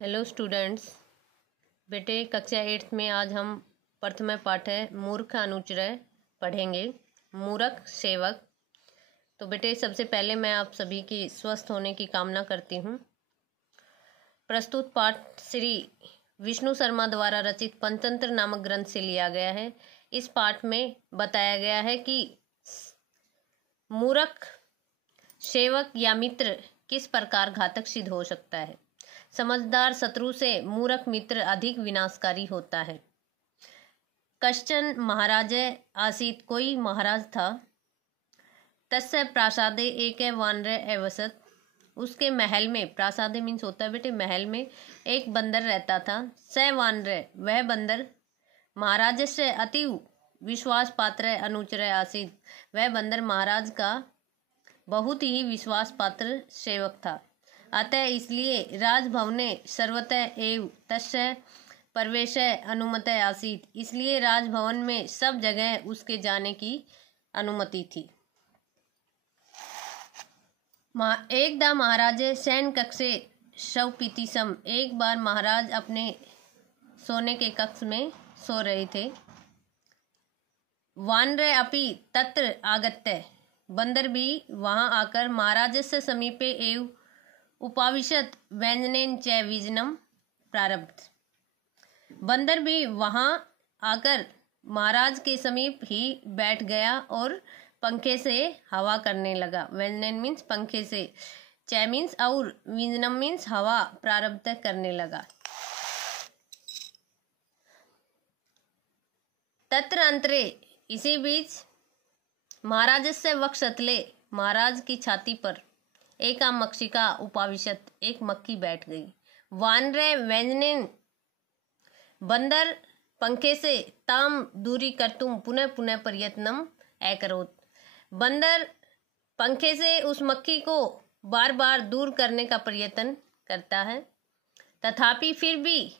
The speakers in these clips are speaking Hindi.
Hello students. बेटे कक्षा 8th में आज हम प्रथम पाठ है मूर्ख अनुचरय पढ़ेंगे। मूर्ख सेवक। तो बेटे सबसे पहले मैं आप सभी की स्वस्थ होने की कामना करती हूँ। प्रस्तुत पाठ श्री विष्णु शर्मा द्वारा रचित पंचतंत्र नामक ग्रंथ से लिया गया है। इस पाठ में बताया गया है कि मूर्ख सेवक या मित्र किस प्रकार घातक सिद्ध हो सकता है। समझदार शत्रु से मूर्ख मित्र अधिक विनाशकारी होता है। कश्चन महाराज आसीत, कोई महाराज था। तस्य प्रासादे एक वानर अवसत, उसके महल में, प्रासादे मीन्स होता है बेटे महल में, एक बंदर रहता था। स वानर, वह बंदर, महाराज से अति विश्वास पात्र अनुचर आसीत, वह बंदर महाराज का बहुत ही विश्वास पात्र सेवक था। अतः इसलिए राजभवने सर्वतः एव तस्य प्रवेश अनुमति आसीत, इसलिए राजभवन में सब जगह उसके जाने की अनुमति थी। एकदा महाराज शयन कक्षे शवपीति सम, एक बार महाराज अपने सोने के कक्ष में सो रहे थे। वानर अपि तत्र आगत्य, बंदर भी वहां आकर महाराज से समीपे एव उपाविशत व्यंजनेन च विजनम प्रारब्ध, बंदर भी वहां आकर महाराज के समीप ही बैठ गया और पंखे से हवा करने लगा। व्यंजनेन मीन्स पंखे से, च मीन्स और, विजनम मीन्स हवा प्रारब्ध करने लगा। तत्र अंतरे, इसी बीच महाराज से वक्षतले, महाराज की छाती पर, एका मक्षिका उपाविशत, एक मक्खी बैठ गई। वानर व्यंजनेन, बंदर पंखे से, ताम दूरी करतुम पुनः पुनः प्रयत्नम अकरोत, बंदर पंखे से उस मक्खी को बार बार दूर करने का प्रयत्न करता है। तथापि फिर भी,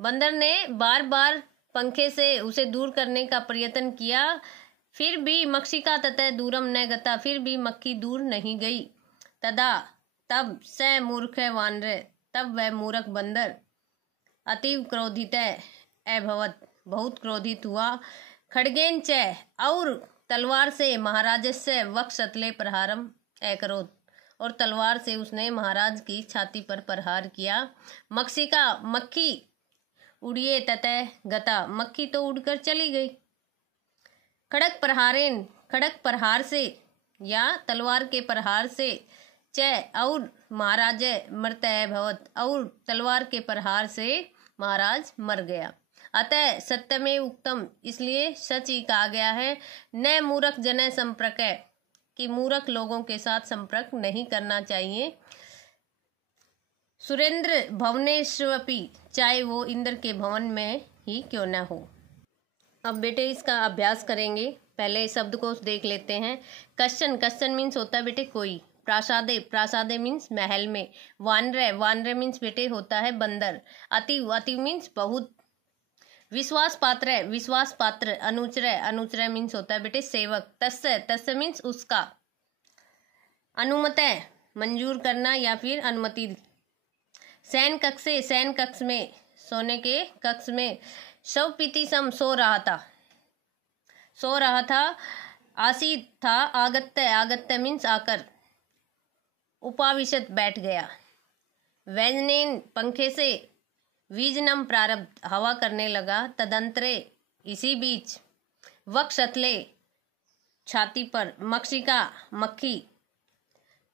बंदर ने बार बार पंखे से उसे दूर करने का प्रयत्न किया, फिर भी मक्षिका ततः दूरम न गता, फिर भी मक्खी दूर नहीं गई। तदा, तब, स मूर्ख वानर, तब वह मूर्ख बंदर, अतीव क्रोधित अभवत, बहुत क्रोधित हुआ। खड्गेन च, और तलवार से, महाराज से वक्षतले प्रहारम अकरोत, और तलवार से उसने महाराज की छाती पर प्रहार किया। मक्षिका, मक्खी, उड़िए ततः गता, मक्खी तो उड़कर चली गई। खड़क प्रहारेन, खड़क प्रहार से या तलवार के प्रहार से, च और, महाराज मृत भवत, और तलवार के प्रहार से महाराज मर गया। अतः सत्यमेव उक्तम, इसलिए सच ही कहा गया है, न मूर्ख जन संपर्क, कि मूर्ख लोगों के साथ संपर्क नहीं करना चाहिए। सुरेंद्र भवनेश्वपि, चाहे वो इंद्र के भवन में ही क्यों न हो। अब बेटे इसका अभ्यास करेंगे। पहले शब्दकोश देख लेते हैं। कश्चन, कश्चन मीन्स होता है बेटे कोई। प्रासादे, प्रासादे मीन्स महल में। वानर, वानर मीन्स बेटे होता है बंदर। अतिव, अतिव मीन्स बहुत। विश्वास पात्र, विश्वास पात्र। अनुचर, अनुचर मीन्स होता है बेटे सेवक। तस्य, तस्य मीन्स उसका। अनुमतः, मंजूर करना या फिर अनुमति। शयन कक्षे, शयन कक्ष में, सोने के कक्ष में। शवपीति सम, सो रहा था, सो रहा था। आसीत था। आगत्य, आगत्य मीन्स आकर। उपाविशत, बैठ गया। व्यंजनेन, पंखे से। वीजनम, प्रारब्ध, हवा करने लगा। तदंतरे, इसी बीच। वक्षतले, छाती पर। मक्षिका, मक्खी।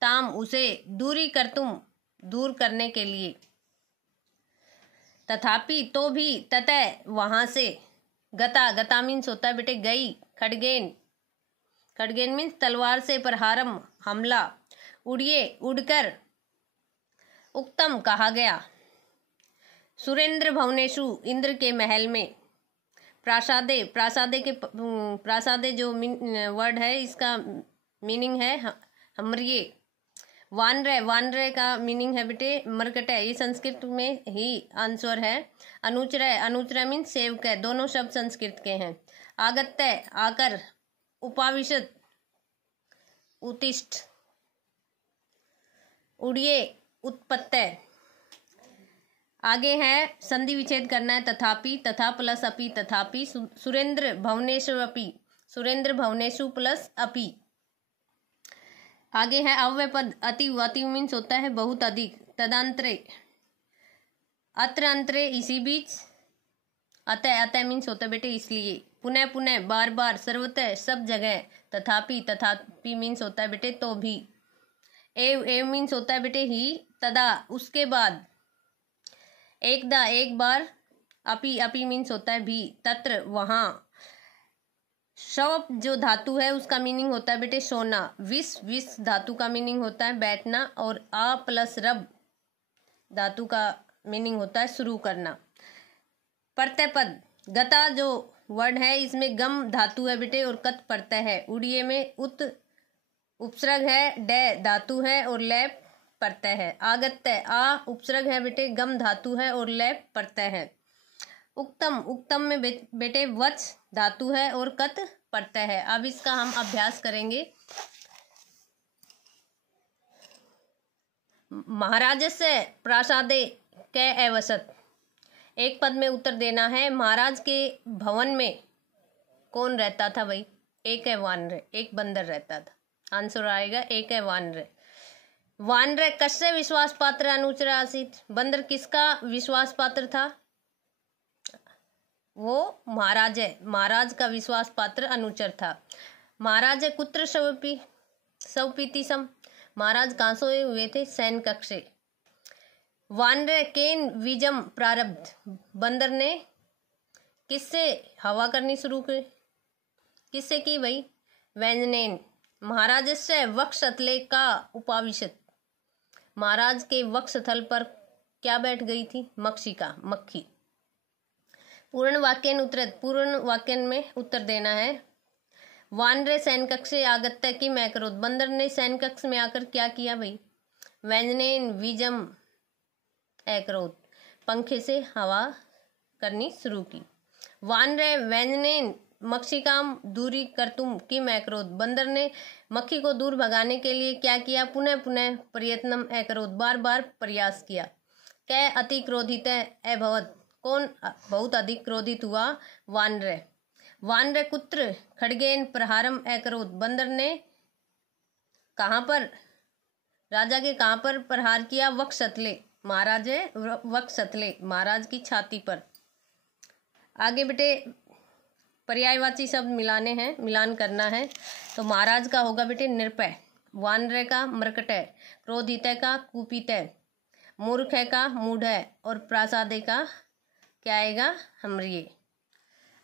ताम, उसे। दूरी करतुम, दूर करने के लिए। तथापि, तो भी। ततः, वहां से। गता, गता मीन्स होता है बेटे गई। खड्गेन, खड्गेन मीन्स तलवार से। प्रहारम, हमला। उड़िए, उड़कर। उक्तम, कहा गया। सुरेंद्र भवनेशु, इंद्र के महल में। प्रासादे, प्रासादे के, प्रासादे जो वर्ड है इसका मीनिंग है हमरिए। वानर, वानर का मीनिंग है बेटे मरकट है, ये संस्कृत में ही आंसर है। अनुचर, अनुचर मीन्स सेवक है, दोनों शब्द संस्कृत के हैं। आगत्य, आकर। उपाविशत, उत्तिष्ठ। उड़िए, उत्पत्ति। आगे है संधि विच्छेद करना है। तथापि, तथा प्लस अपि, तथापि। सुरेंद्र भवनेषु अपि, सुरेंद्र भवनेषु प्लस अपि। आगे है अव्यय पद अति, अति मीन्स होता है बहुत अधिक। तदंतरे, अत्र अंतरे इसी बीच। अतः, अतः मीन्स होता है बेटे इसलिए। पुनः पुनः, बार बार, सर्वतः सब जगह। तथापि, तथापि मीन्स होता है बेटे तो भी। एव मीन्स होता है बेटे ही। तदा, उसके बाद। एकदा, एक बार। अपि, अपि मीन्स होता है भी। तत्र, वहाँ। शव जो धातु है उसका मीनिंग होता है बेटे सोना। विस, विस धातु का मीनिंग होता है बैठना। और आ प्लस रब धातु का मीनिंग होता है शुरू करना। प्रत्यय पद, गता जो वर्ड है इसमें गम धातु है बेटे और कत प्रत्यय है। उड़िए में उत उपसर्ग है, डे धातु है और लैप प्रत्यय है। आगत्य, आ उपसर्ग है बेटे, गम धातु है और लैप प्रत्यय है। उक्तम, उक्तम में बेटे वच धातु है और कत प्रत्यय है। अब इसका हम अभ्यास करेंगे। महाराजस्य प्रासादे कै अवसत। एक पद में उत्तर देना है। महाराज के भवन में कौन रहता था भाई? एक है वानर, एक बंदर रहता था। आंसर आएगा एक है वानर। वानर कस्य विश्वास पात्र अनुचर आसीत। बंदर किसका विश्वास पात्र था? वो महाराज है, महाराज का विश्वास पात्र अनुचर था। महाराज कुत्र शवपीति सम। महाराज कहाँ सोए हुए थे? शयन कक्षे। वानर केन विजम प्रारब्ध। बंदर ने किससे हवा करनी शुरू की? किससे की भाई? व्यंजनेन। महाराजस्य वक्षस्थले का उपाविशत। महाराज के वक्षस्थल पर क्या बैठ गई थी? मक्षिका, मक्खी। पूर्ण वाक्यन उत्तरत, पूर्ण वाक्यन में उत्तर देना है। वानरे शयन कक्षे आगत्य की मैं क्रोध। बंदर ने शयन कक्ष में आकर क्या किया भाई? व्यंजनेन विजम अक्रोध, पंखे से हवा करनी शुरू की। वानरे व्यंजनेन मक्षिकाम दूरी करतुम की मैं क्रोध। बंदर ने मक्खी को दूर भगाने के लिए क्या किया? पुनः पुनः प्रयत्नम अक्रोध, बार बार प्रयास किया। कै अति क्रोधित अभवत। कौन बहुत अधिक क्रोधित हुआ? वानर। वानर कुत्र खड्गेन प्रहारम अक्रोध। बंदर ने कहाँ पर, राजा के कहाँ पर प्रहार किया? वक्षस्थले, महाराज वक्षस्थले, महाराज की छाती पर। आगे बेटे पर्यायवाची शब्द मिलाने हैं, मिलान करना है। तो महाराज का होगा बेटे निर्भय, वानर का मृकटय, क्रोधित का कुपित, मूर्ख का मूढ़ और प्रासादे का क्या आएगा? हमरिये।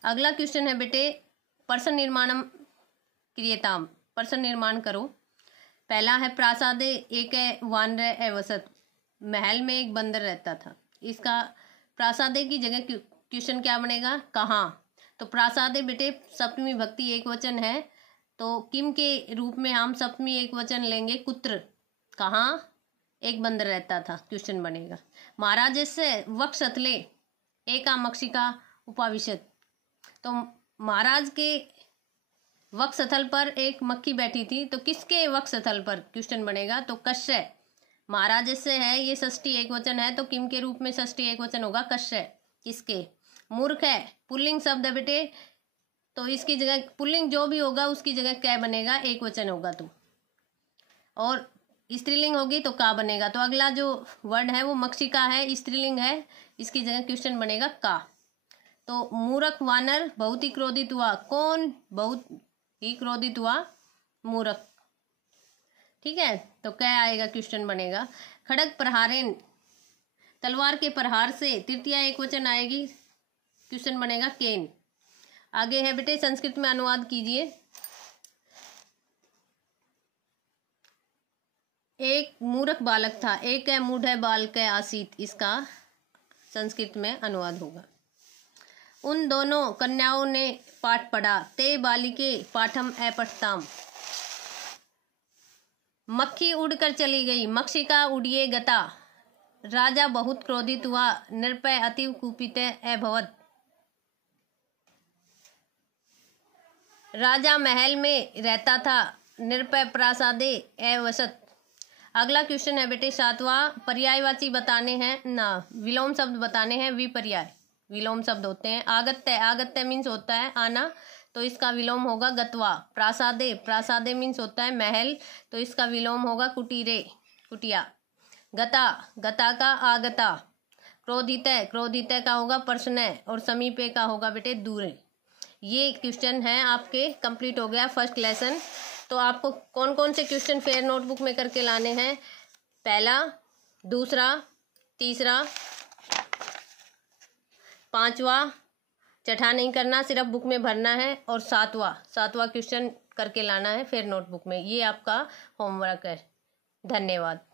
अगला क्वेश्चन है बेटे पर्सन निर्माणम क्रियताम। पर्सन निर्माण करो। पहला है प्रासादे एक वानर अवसत। महल में एक बंदर रहता था। इसका प्रासादे की जगह क्वेश्चन क्या बनेगा? कहाँ? तो प्रासादे बेटे सप्तमी भक्ति एक वचन है, तो किम के रूप में हम सप्तमी एक वचन लेंगे? कुत्र, कहाँ एक बंदर रहता था, क्वेश्चन बनेगा। महाराज से वक्षस्थले एका मक्षिका उपाविशत। तो महाराज के वक्षस्थल पर एक मक्खी बैठी थी, तो किसके वक्षस्थल पर? क्वेश्चन बनेगा। तो कश्य, महाराज से है, ये षष्ठी एक वचन है, तो किम के रूप में षष्ठी एक वचन होगा? कश्य। किसके? मूर्ख है, पुल्लिंग शब्द है बेटे, तो इसकी जगह पुल्लिंग जो भी होगा उसकी जगह क्या बनेगा? एक वचन होगा तो। और स्त्रीलिंग होगी तो का बनेगा। तो अगला जो वर्ड है वो मक्षिका है, स्त्रीलिंग है, इसकी जगह क्वेश्चन बनेगा का। तो मूर्ख वानर बहुत ही क्रोधित हुआ। कौन बहुत ही क्रोधित हुआ? मूर्ख। ठीक है, तो क्या आएगा? क्वेश्चन बनेगा। खड़ग प्रहारेन, तलवार के प्रहार से, तृतीया एक वचन आएगी, क्वेश्चन बनेगा केन। आगे है बेटे संस्कृत में अनुवाद कीजिए। एक मूर्ख बालक था, एक है मूढ़ बालक आसीत, इसका संस्कृत में अनुवाद होगा। उन दोनों कन्याओं ने पाठ पढ़ा। ते बालिके पाठम अपठताम। मक्खी उड़कर चली गई, मक्षिका उड़िए गता। राजा बहुत क्रोधित हुआ, निर्भय अति कुपित अभवत। राजा महल में रहता था, निर्भय प्रासादे अवसत। अगला क्वेश्चन है बेटे 7वां, पर्यायवाची बताने हैं ना, विलोम शब्द बताने हैं, विपर्याय विलोम शब्द होते हैं। आगत्य, आगत्य मीन्स होता है आना, तो इसका विलोम होगा गत्वा। प्रासादे, प्रासादे मीन्स होता है महल, तो इसका विलोम होगा कुटीरे, कुटिया। गता, गता का आगता। क्रोधितय, क्रोधितय का होगा प्रश्नय, और समीपे का होगा बेटे दूरे। ये क्वेश्चन है आपके, कंप्लीट हो गया फर्स्ट लेसन। तो आपको कौन कौन से क्वेश्चन फेयर नोटबुक में करके लाने हैं? पहला, दूसरा, तीसरा, पांचवा चढ़ा नहीं करना, सिर्फ बुक में भरना है, और सातवां क्वेश्चन करके लाना है फिर नोटबुक में। ये आपका होमवर्क है। धन्यवाद।